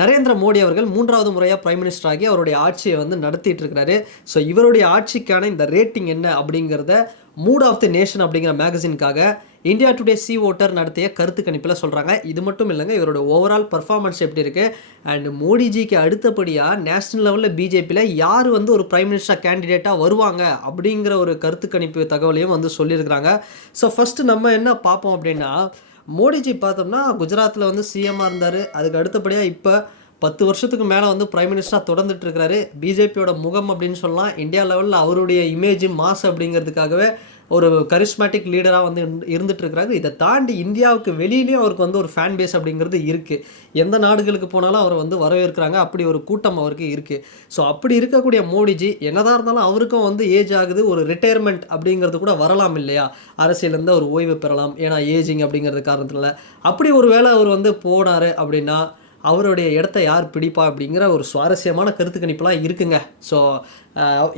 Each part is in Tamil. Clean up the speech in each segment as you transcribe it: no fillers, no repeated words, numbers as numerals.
நரேந்திர மோடி அவர்கள் 3வது முறையாக பிரைம் மினிஸ்டர் ஆகி அவருடைய ஆட்சியை வந்து நடத்திட்டு இருக்கிறாரு. ஸோ இவருடைய ஆட்சிக்கான இந்த ரேட்டிங் என்ன அப்படிங்கிறத மூட் ஆஃப் தி நேஷன் அப்படிங்கிற மேகசினுக்காக இந்தியா டுடே சி ஓட்டர் நடத்திய கருத்து கணிப்பில் சொல்கிறாங்க. இது மட்டும் இல்லைங்க, இவரோட ஓவரால் பர்ஃபார்மன்ஸ் எப்படி இருக்குது அண்ட் மோடிஜிக்கு அடுத்தபடியாக நேஷ்னல் லெவலில் பிஜேபியில் யார் வந்து ஒரு பிரைம் மினிஸ்டர் கேண்டிடேட்டாக வருவாங்க அப்படிங்கிற ஒரு கருத்து கணிப்பு தகவலையும் வந்து சொல்லியிருக்கிறாங்க. ஸோ ஃபஸ்ட்டு நம்ம என்ன பார்ப்போம் அப்படின்னா, மோடிஜி பார்த்தோம்னா குஜராத்தில் வந்து சிஎம்மாக இருந்தார். அதுக்கு அடுத்தபடியாக இப்போ 10 வருஷத்துக்கு மேலே வந்து பிரைம் மினிஸ்டராக தொடர்ந்துட்டு இருக்கிறாரு. பிஜேபியோட முகம் அப்படின்னு சொல்லலாம். இந்தியா லெவலில் அவருடைய இமேஜ் மாஸ் அப்படிங்கிறதுக்காகவே ஒரு கரிஸ்மேட்டிக் லீடராக வந்து இருந்துட்டு இருக்கிறாரு. இதை தாண்டி இந்தியாவுக்கு வெளியிலையும் அவருக்கு வந்து ஒரு ஃபேன் பேஸ் அப்படிங்கிறது இருக்குது. எந்த நாடுகளுக்கு போனாலும் அவரை வந்து வரவேற்கிறாங்க. அப்படி ஒரு கூட்டம் அவருக்கு இருக்குது. ஸோ அப்படி இருக்கக்கூடிய மோடிஜி என்னதான் இருந்தாலும் அவருக்கும் வந்து ஏஜ் ஆகுது, ஒரு ரிட்டையர்மெண்ட் அப்படிங்கிறது கூட வரலாம் இல்லையா, அரசியலேருந்து ஒரு ஓய்வு பெறலாம். ஏன்னா ஏஜிங் அப்படிங்கிறது காரணத்தினால அப்படி ஒரு வேளை அவர் வந்து போனார் அப்படின்னா அவருடைய இடத்த யார் பிடிப்பா அப்படிங்கிற ஒரு சுவாரஸ்யமான கருத்து கணிப்பெலாம் இருக்குங்க. ஸோ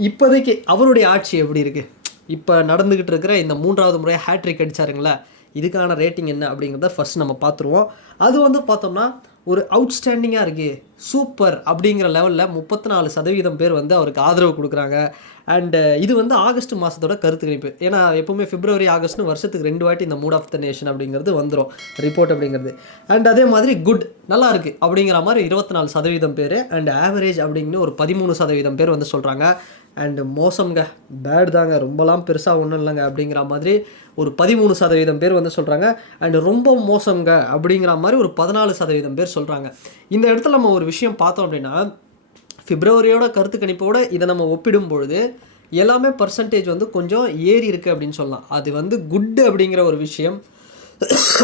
இப்போதைக்கு அவருடைய ஆட்சி எப்படி இருக்குது, இப்போ நடந்துக்கிட்டு இருக்கிற இந்த 3வது முறையாக ஹேட்ரிக் அடித்தாருங்களா, இதுக்கான ரேட்டிங் என்ன அப்படிங்கிறத ஃபஸ்ட் நம்ம பார்த்துருவோம். அது வந்து பார்த்தோம்னா ஒரு அவுட்ஸ்டாண்டிங்காக இருக்குது, சூப்பர் அப்படிங்கிற லெவலில் 34% பேர் வந்து அவருக்கு ஆதரவு கொடுக்குறாங்க. அண்டு இது வந்து ஆகஸ்ட் மாதத்தோட கருத்து கணிப்பு. ஏன்னா எப்போவுமே பிப்ரவரி ஆகஸ்ட்னு வருஷத்துக்கு 2 வாட்டி இந்த மூட் ஆஃப் த நேஷன் அப்படிங்கிறது வந்துடும் ரிப்போர்ட் அப்படிங்கிறது. அண்ட் அதே மாதிரி குட் நல்லா இருக்குது அப்படிங்கிற மாதிரி 24% பேர், அண்ட் ஆவரேஜ் அப்படிங்கிற ஒரு 13% பேர் வந்து சொல்கிறாங்க. அண்டு மோசம்ங்க, பேட் தாங்க, ரொம்பலாம் பெருசாக ஒன்றும் இல்லைங்க அப்படிங்கிற மாதிரி ஒரு 13% பேர் வந்து சொல்கிறாங்க. அண்டு ரொம்ப மோசம்ங்க அப்படிங்கிற மாதிரி ஒரு 14% பேர் சொல்கிறாங்க. இந்த இடத்துல நம்ம ஒரு விஷயம் பார்த்தோம் அப்படின்னா, பிப்ரவரியோட கருத்து கணிப்போடு இதை நம்ம ஒப்பிடும் பொழுது எல்லாமே பர்சன்டேஜ் வந்து கொஞ்சம் ஏறி இருக்குது அப்படின்னு சொல்லலாம். அது வந்து குட் அப்படிங்கிற ஒரு விஷயம்,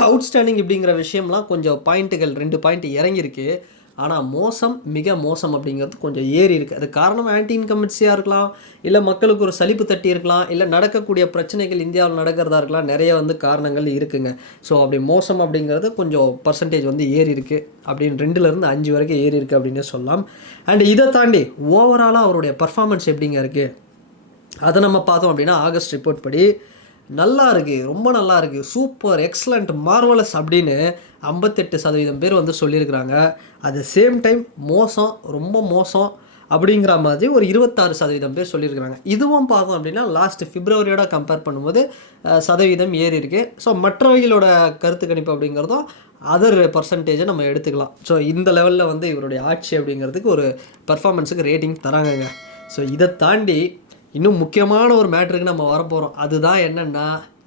அவுட்ஸ்டாண்டிங் இப்படிங்கிற விஷயம்லாம் கொஞ்சம் பாயிண்ட்டுகள் 2 பாயிண்ட் இறங்கியிருக்கு. ஆனால் மோசம், மிக மோசம் அப்படிங்கிறது கொஞ்சம் ஏறி இருக்குது. அது காரணம் ஆன்டி இன்கம்பன்சியாக இருக்கலாம், இல்லை மக்களுக்கு ஒரு சலிப்பு தட்டி இருக்கலாம், இல்லை நடக்கக்கூடிய பிரச்சனைகள் இந்தியாவில் நடக்கிறதா இருக்கலாம். நிறைய வந்து காரணங்கள் இருக்குங்க. ஸோ அப்படி மோசம் அப்படிங்கிறது கொஞ்சம் பர்சன்டேஜ் வந்து ஏறி இருக்குது அப்படின்னு 2லேருந்து 5 வரைக்கும் ஏறி இருக்குது அப்படின்னே சொல்லலாம். அண்ட் இதை தாண்டி ஓவராலாக அவருடைய பர்ஃபார்மன்ஸ் எப்படிங்க இருக்குது அதை நம்ம பார்த்தோம் அப்படின்னா, ஆகஸ்ட் ரிப்போர்ட் படி நல்லா இருக்குது, ரொம்ப நல்லா இருக்குது, சூப்பர், எக்ஸலண்ட், மார்வலஸ் அப்படின்னு 58% பேர் வந்து சொல்லியிருக்கிறாங்க. அட் த சேம் டைம் மோசம், ரொம்ப மோசம் அப்படிங்கிற மாதிரி ஒரு 26% பேர் சொல்லியிருக்கிறாங்க. இதுவும் பார்த்தோம் அப்படின்னா லாஸ்ட் பிப்ரவரியோட கம்பேர் பண்ணும்போது சதவீதம் ஏறி இருக்குது. ஸோ மற்றவர்களோட கருத்து கணிப்பு அப்படிங்கிறதும் அதர் பர்சன்டேஜை நம்ம எடுத்துக்கலாம். ஸோ இந்த லெவலில் வந்து இவருடைய ஆட்சி அப்படிங்கிறதுக்கு ஒரு பர்ஃபார்மன்ஸுக்கு ரேட்டிங் தராங்கங்க. ஸோ இதை தாண்டி இன்னும் முக்கியமான ஒரு மேட்ருக்கு நம்ம வரப்போகிறோம். அதுதான் என்னென்னா,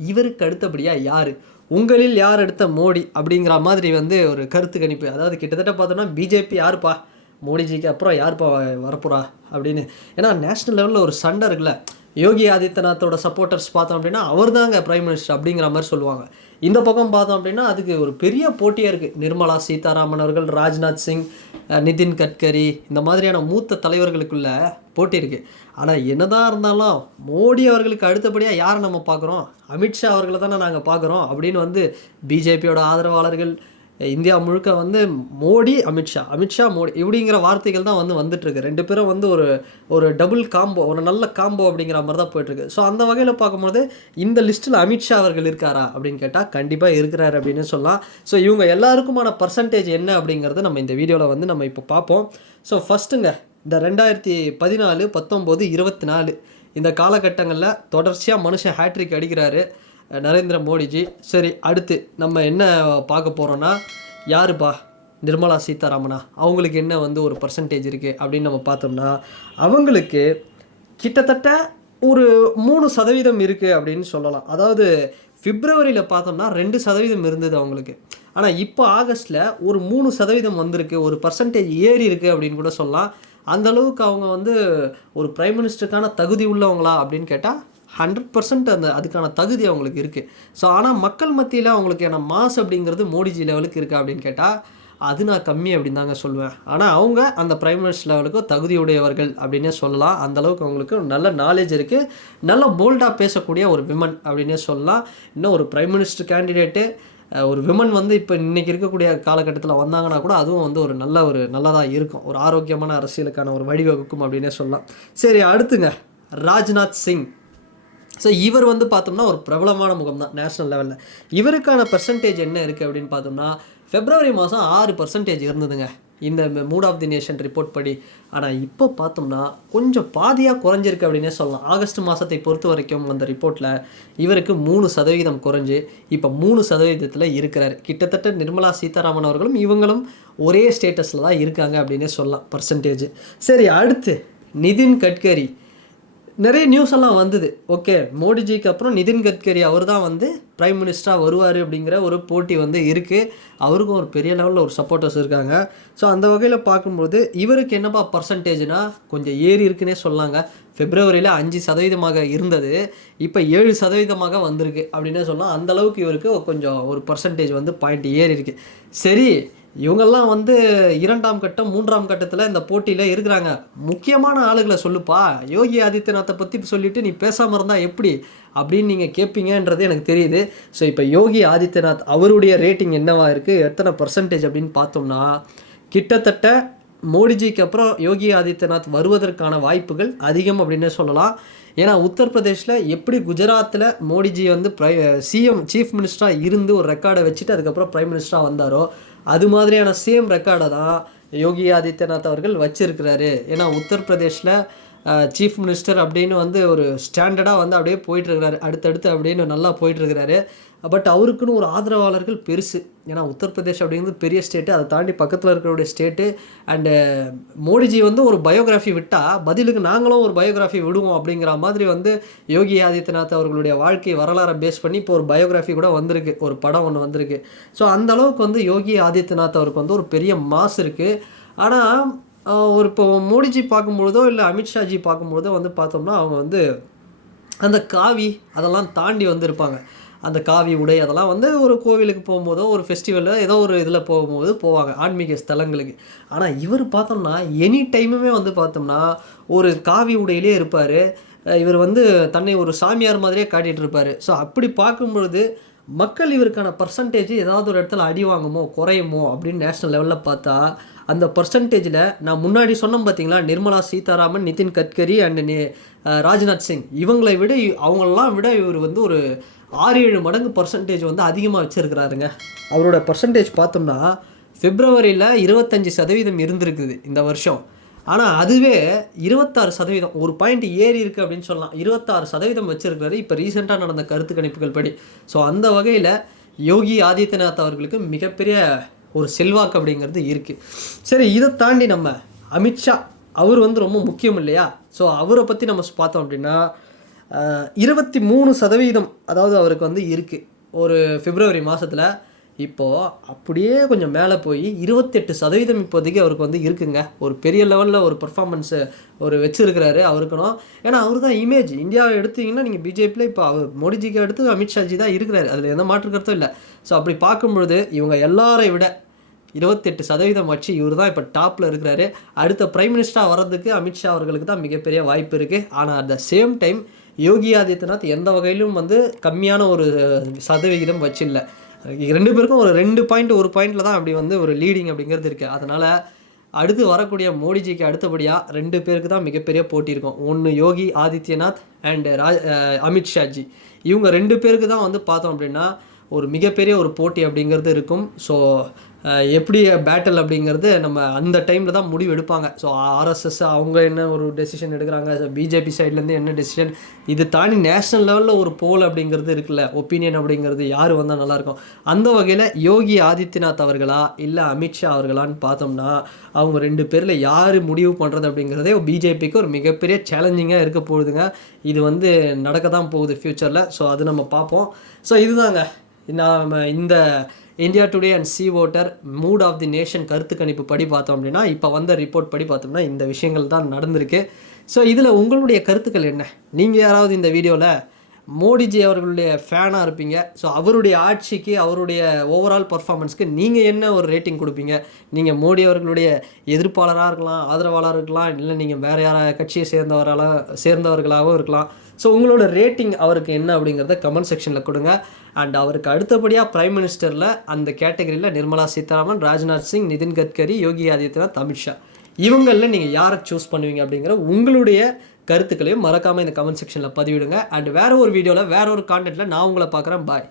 இவருக்கு அடுத்தபடியாக யார், உங்களில் யார் அடுத்த மோடி அப்படிங்கிற மாதிரி வந்து ஒரு கருத்து கணிப்பு. அதாவது கிட்டத்தட்ட பார்த்தோம்னா பிஜேபி யாருப்பா மோடிஜிக்கு அப்புறம் யாருப்பா வரப்போறா அப்படின்னு. ஏன்னா நேஷ்னல் லெவலில் ஒரு சண்டை இருக்குல்ல, யோகி ஆதித்யநாத்தோட சப்போர்ட்டர்ஸ் பார்த்தோம் அப்படின்னா அவர் தாங்க பிரைம் மினிஸ்டர் அப்படிங்கிற மாதிரி சொல்லுவாங்க. இந்த பக்கம் பார்த்தோம் அப்படின்னா அதுக்கு ஒரு பெரிய போட்டியாக இருக்குது. நிர்மலா சீதாராமன் அவர்கள், ராஜ்நாத் சிங், நிதின் கட்கரி, இந்த மாதிரியான மூத்த தலைவர்களுக்குள்ள போட்டி இருக்குது. ஆனால் என்னதான் இருந்தாலும் மோடி அவர்களுக்கு அடுத்தபடியாக யாரை நம்ம பார்க்குறோம், அமித்ஷா அவர்களை தானே நாங்கள் பார்க்குறோம் அப்படின்னு வந்து பிஜேபியோட ஆதரவாளர்கள் இந்தியா முழுக்க வந்து மோடி அமித்ஷா, அமித்ஷா மோடி இப்படிங்கிற வார்த்தைகள் தான் வந்து வந்துட்டுருக்கு. 2 பேரும் வந்து ஒரு டபுள் காம்போ, ஒரு நல்ல காம்போ அப்படிங்கிற மாதிரி தான் போயிட்டுருக்கு. ஸோ அந்த வகையில் பார்க்கும்போது இந்த லிஸ்ட்டில் அமித்ஷா அவர்கள் இருக்காரா அப்படின்னு கேட்டால் கண்டிப்பாக இருக்கிறார் அப்படின்னு சொல்லலாம். ஸோ இவங்க எல்லாருக்குமான பர்சன்டேஜ் என்ன அப்படிங்கிறத நம்ம இந்த வீடியோவில் வந்து நம்ம இப்போ பார்ப்போம். ஸோ ஃபஸ்ட்டுங்க, இந்த 2014, 19, 24 இந்த காலகட்டங்களில் தொடர்ச்சியாக மனுஷன் ஹேட்ரிக் அடிக்கிறாரு நரேந்திர மோடிஜி. சரி, அடுத்து நம்ம என்ன பார்க்க போகிறோன்னா, யாருப்பா நிர்மலா சீதாராமனா, அவங்களுக்கு என்ன வந்து ஒரு பர்சன்டேஜ் இருக்குது அப்படின்னு நம்ம பார்த்தோம்னா, அவங்களுக்கு கிட்டத்தட்ட ஒரு 3% இருக்குது அப்படின்னு சொல்லலாம். அதாவது பிப்ரவரியில் பார்த்தோம்னா 2% இருந்தது அவங்களுக்கு. ஆனால் இப்போ ஆகஸ்ட்டில் ஒரு 3% வந்திருக்கு, ஒரு பர்சன்டேஜ் ஏறி இருக்குது அப்படின்னு கூட சொல்லலாம். அந்தளவுக்கு அவங்க வந்து ஒரு பிரைம் மினிஸ்டருக்கான தகுதி உள்ளவங்களா அப்படின்னு கேட்டால் 100% அதுக்கான தகுதி அவங்களுக்கு இருக்குது. ஸோ ஆனால் மக்கள் மத்தியில் அவங்களுக்கு என்ன மாஸ் அப்படிங்கிறது மோடிஜி லெவலுக்கு இருக்கா அப்படின்னு கேட்டால் அது நான் கம்மி அப்படின்னு தாங்க சொல்லுவேன். ஆனால் அவங்க அந்த பிரைம் மினிஸ்டர் லெவலுக்கு தகுதியுடையவர்கள் அப்படின்னே சொல்லலாம். அந்தளவுக்கு அவங்களுக்கு நல்ல நாலேஜ் இருக்குது, நல்ல போல்டாக பேசக்கூடிய ஒரு விமன் அப்படின்னே சொல்லலாம். இன்னும் ஒரு பிரைம் மினிஸ்டர் கேண்டிடேட்டு ஒரு விமன் வந்து இப்போ இன்றைக்கி இருக்கக்கூடிய காலகட்டத்தில் வந்தாங்கன்னா கூட அதுவும் வந்து ஒரு நல்லதாக இருக்கும், ஒரு ஆரோக்கியமான அரசியலுக்கான ஒரு வழிவகுக்கும் அப்படின்னே சொல்லலாம். சரி, அடுத்துங்க ராஜ்நாத் சிங். ஸோ இவர் வந்து பார்த்தோம்னா ஒரு பிரபலமான முகம் தான் நேஷ்னல் லெவலில். இவருக்கான பர்சன்டேஜ் என்ன இருக்குது அப்படின்னு பார்த்தோம்னா, பிப்ரவரி மாதம் 6% இருந்ததுங்க. இந்த mood of the nation report படி. ஆனால் இப்போ பார்த்தோம்னா கொஞ்சம் பாதியாக குறைஞ்சிருக்கு அப்படின்னே சொல்லலாம். ஆகஸ்ட் மாதத்தை பொறுத்த வரைக்கும் அந்த ரிப்போர்ட்டில் இவருக்கு 3% குறைஞ்சி இப்போ 3% இருக்கிறார். கிட்டத்தட்ட நிர்மலா சீதாராமன் அவர்களும் இவங்களும் ஒரே ஸ்டேட்டஸில் தான் இருக்காங்க அப்படின்னே சொல்லலாம் பர்சன்டேஜ். சரி, அடுத்து நிதின் கட்கரி. நிறைய நியூஸ் எல்லாம் வந்தது. ஓகே, மோடிஜிக்கு அப்புறம் நிதின் கட்கரி அவர் தான் வந்து பிரைம் மினிஸ்டராக வருவார் அப்படிங்கிற ஒரு போட்டி வந்து இருக்குது. அவருக்கும் ஒரு பெரிய லெவலில் ஒரு சப்போர்ட்டர்ஸ் இருக்காங்க. ஸோ அந்த வகையில் பார்க்கும்போது இவருக்கு என்னப்பா பர்சன்டேஜ்னால் கொஞ்சம் ஏறி இருக்குன்னே சொல்லாங்க. பிப்ரவரியில் 5% இருந்தது, இப்போ 7% வந்திருக்கு அப்படின்னே சொல்லலாம். அந்தளவுக்கு இவருக்கு கொஞ்சம் ஒரு பர்சன்டேஜ் வந்து பாயிண்ட் ஏறி இருக்கு. சரி, இவங்கெல்லாம் வந்து 2ஆம் கட்டம் 3ஆம் கட்டத்தில் இந்த போட்டியில் இருக்கிறாங்க. முக்கியமான ஆளுகளை சொல்லுப்பா, யோகி ஆதித்யநாத்தை பற்றி சொல்லிவிட்டு நீ பேசாமல் இருந்தால் எப்படி அப்படின்னு நீங்கள் கேட்பீங்கன்றது எனக்கு தெரியுது. ஸோ இப்போ யோகி ஆதித்யநாத் அவருடைய ரேட்டிங் என்னவாக இருக்குது, எத்தனை பர்சன்டேஜ் அப்படின்னு பார்த்தோம்னா கிட்டத்தட்ட மோடிஜிக்கு அப்புறம் யோகி ஆதித்யநாத் வருவதற்கான வாய்ப்புகள் அதிகம் அப்படின்னு சொல்லலாம். ஏன்னா உத்தரப்பிரதேஷில் எப்படி குஜராத்தில் மோடிஜி வந்து சிஎம் சீஃப் மினிஸ்டராக இருந்து ஒரு ரெக்கார்டை வச்சுட்டு அதுக்கப்புறம் பிரைம் மினிஸ்டராக வந்தாரோ அது மாதிரியான சேம் ரெக்கார்டை தான் யோகி ஆதித்யநாத் அவர்கள் வச்சிருக்கிறாரு. ஏன்னா உத்தரப்பிரதேஷில் சீஃப் மினிஸ்டர் அப்படின்னு வந்து ஒரு ஸ்டாண்டர்டாக வந்து அப்படியே போயிட்டுருக்கிறாரு, அடுத்தடுத்து அப்படின்னு நல்லா போயிட்டுருக்கிறாரு. பட் அவருக்குன்னு ஒரு ஆதரவாளர்கள் பெருசு. ஏன்னா உத்தரப்பிரதேஷ் அப்படிங்கிறது பெரிய ஸ்டேட்டு, அதை தாண்டி பக்கத்தில் இருக்கிற ஸ்டேட்டு. அண்டு மோடிஜி வந்து ஒரு பயோகிராஃபி விட்டால் பதிலுக்கு நாங்களும் ஒரு பயோகிராஃபி விடுவோம் அப்படிங்கிற மாதிரி வந்து யோகி ஆதித்யநாத் அவர்களுடைய வாழ்க்கை வரலாறை பேஸ் பண்ணி இப்போ ஒரு பயோகிராஃபி கூட வந்திருக்கு, ஒரு படம் ஒன்று வந்திருக்கு. ஸோ அந்தளவுக்கு வந்து யோகி ஆதித்யநாத் அவருக்கு வந்து ஒரு பெரிய மாஸ் இருக்குது. ஆனால் ஒரு இப்போ மோடிஜி பார்க்கும்பொழுதோ இல்லை அமித்ஷாஜி பார்க்கும்பொழுதோ வந்து பார்த்தோம்னா அவங்க வந்து அந்த காவி அதெல்லாம் தாண்டி வந்திருப்பாங்க. அந்த காவி உடை அதெல்லாம் வந்து ஒரு கோவிலுக்கு போகும்போதோ ஒரு ஃபெஸ்டிவலில் ஏதோ ஒரு இதில் போகும்போது போவாங்க, ஆன்மீக ஸ்தலங்களுக்கு. ஆனால் இவர் பார்த்தோம்னா எனி டைமுமே வந்து பார்த்தோம்னா ஒரு காவி உடையிலே இருப்பார். இவர் வந்து தன்னை ஒரு சாமியார் மாதிரியே காட்டிகிட்டு இருப்பார். ஸோ அப்படி பார்க்கும்பொழுது மக்கள் இவருக்கான பர்சன்டேஜ் ஏதாவது ஒரு இடத்துல அடி வாங்குமோ குறையுமோ அப்படின்னு நேஷ்னல் லெவலில் பார்த்தா அந்த பர்சன்டேஜில் நான் முன்னாடி சொன்னோம் பார்த்தீங்களா, நிர்மலா சீதாராமன், நிதின் கட்கரி அண்ட் ராஜ்நாத் சிங் இவங்களை விட அவங்களெல்லாம் விட இவர் வந்து ஒரு 6-7 மடங்கு பர்சன்டேஜ் வந்து அதிகமாக வச்சுருக்கிறாருங்க. அவரோட பர்சன்டேஜ் பார்த்தோம்னா பிப்ரவரியில் 25% இருந்திருக்குது இந்த வருஷம். ஆனால் அதுவே 26%, ஒரு பாயிண்ட் ஏறி இருக்குது அப்படின்னு சொல்லலாம். 26% வச்சுருக்கிறாரு இப்போ ரீசெண்டாக நடந்த கருத்து கணிப்புகள் படி. ஸோ அந்த வகையில் யோகி ஆதித்யநாத் அவர்களுக்கு மிகப்பெரிய ஒரு செல்வாக்கு அப்படிங்கிறது இருக்குது. சரி, இதை தாண்டி நம்ம அமித்ஷா அவர் வந்து ரொம்ப முக்கியம் இல்லையா? ஸோ அவரை பற்றி நம்ம பார்த்தோம் அப்படின்னா 23% அதாவது அவருக்கு வந்து இருக்குது ஒரு பிப்ரவரி மாதத்தில். இப்போது அப்படியே கொஞ்சம் மேலே போய் 28% இப்போதைக்கு அவருக்கு வந்து இருக்குங்க. ஒரு பெரிய லெவலில் ஒரு பர்ஃபார்மன்ஸு ஒரு வச்சுருக்கிறாரு அவருக்கணும். ஏன்னா அவர் தான் இமேஜ். இந்தியாவை எடுத்திங்கன்னா நீங்கள் பிஜேபியில் இப்போ அவர் மோடிஜிக்கு அடுத்து அமித்ஷாஜி தான் இருக்கிறாரு, அதில் எந்த மாற்று கருத்தும் இல்லை. ஸோ அப்படி பார்க்கும்பொழுது இவங்க எல்லாரை விட 28% வச்சு இவர் தான் இப்போ டாப்பில் இருக்கிறாரு. அடுத்த பிரைம் மினிஸ்டராக வர்றதுக்கு அமித்ஷா அவர்களுக்கு தான் மிகப்பெரிய வாய்ப்பு இருக்குது. ஆனால் at the same time Yogi Adityanath எந்த வகையிலும் வந்து கம்மியான ஒரு சதவிகிதம் வச்சில்லை. 2 பேருக்கும் ஒரு 2 பாயிண்ட் 1 பாயிண்டில் தான் அப்படி வந்து ஒரு லீடிங் அப்படிங்கிறது இருக்குது. அதனால் அடுத்து வரக்கூடிய மோடிஜிக்கு அடுத்தபடியாக 2 பேருக்கு தான் மிகப்பெரிய போட்டி இருக்கும். ஒன்று யோகி ஆதித்யநாத் அண்ட் அமித்ஷாஜி. இவங்க 2 பேருக்கு தான் வந்து பார்த்தோம் அப்படின்னா ஒரு மிகப்பெரிய ஒரு போட்டி அப்படிங்கிறது இருக்கும். ஸோ எப்படி பேட்டில் அப்படிங்கிறது நம்ம அந்த டைமில் தான் முடிவு எடுப்பாங்க. ஸோ ஆர்எஸ்எஸ் அவங்க என்ன ஒரு டெசிஷன் எடுக்கிறாங்க, பிஜேபி சைட்லேருந்து என்ன டெசிஷன், இது தாண்டி நேஷ்னல் லெவலில் ஒரு போல் அப்படிங்கிறது இருக்குல்ல, ஒப்பீனியன் அப்படிங்கிறது யார் வந்தால் நல்லாயிருக்கும். அந்த வகையில் யோகி ஆதித்யநாத் அவர்களா இல்லை அமித்ஷா அவர்களான்னு பார்த்தோம்னா அவங்க 2 பேரில் யார் முடிவு பண்ணுறது அப்படிங்கிறதே பிஜேபிக்கு ஒரு மிகப்பெரிய சேலஞ்சிங்காக இருக்க போகுதுங்க. இது வந்து நடக்க தான் போகுது ஃப்யூச்சரில். ஸோ அது நம்ம பார்ப்போம். ஸோ இதுதாங்க நாம் இந்த India Today and C voter mood of the nation கருத்து கணிப்பு படி பார்த்தோம் அப்படின்னா இப்போ வந்த ரிப்போர்ட் படி பார்த்தோம்னா இந்த விஷயங்கள் தான் நடந்திருக்கு. ஸோ இதில் உங்களுடைய கருத்துக்கள் என்ன? நீங்கள் யாராவது இந்த வீடியோவில் மோடிஜி அவர்களுடைய ஃபேனாக இருப்பீங்க, ஸோ அவருடைய ஆட்சிக்கு அவருடைய ஓவரால் பர்ஃபார்மன்ஸ்க்கு நீங்கள் என்ன ஒரு ரேட்டிங் கொடுப்பீங்க? நீங்கள் மோடி அவர்களுடைய எதிர்ப்பாளராக இருக்கலாம், ஆதரவாளராக இருக்கலாம், இல்லை நீங்கள் வேறு யாராவது கட்சியை சேர்ந்தவர்களாகவும் இருக்கலாம். ஸோ உங்களோட ரேட்டிங் அவருக்கு என்ன அப்படிங்கிறத கமெண்ட் செக்ஷனில் கொடுங்க. அண்ட் அவருக்கு அடுத்தபடியாக பிரைம் மினிஸ்டரில் அந்த கேட்டகரியில் நிர்மலா சீதாராமன், ராஜ்நாத் சிங், நிதின் கட்கரி, யோகி ஆதித்யநாத், அமித்ஷா இவங்களில் நீங்கள் யாரை சூஸ் பண்ணுவீங்க அப்படிங்கிற உங்களுடைய கருத்துக்களையும் மறக்காமல் இந்த கமெண்ட் செக்ஷனில் பதிவிடுங்க. அண்ட் வேறு ஒரு வீடியோவில் வேற ஒரு கான்டென்ட்டில் நான் உங்களை பார்க்குறேன். பாய்.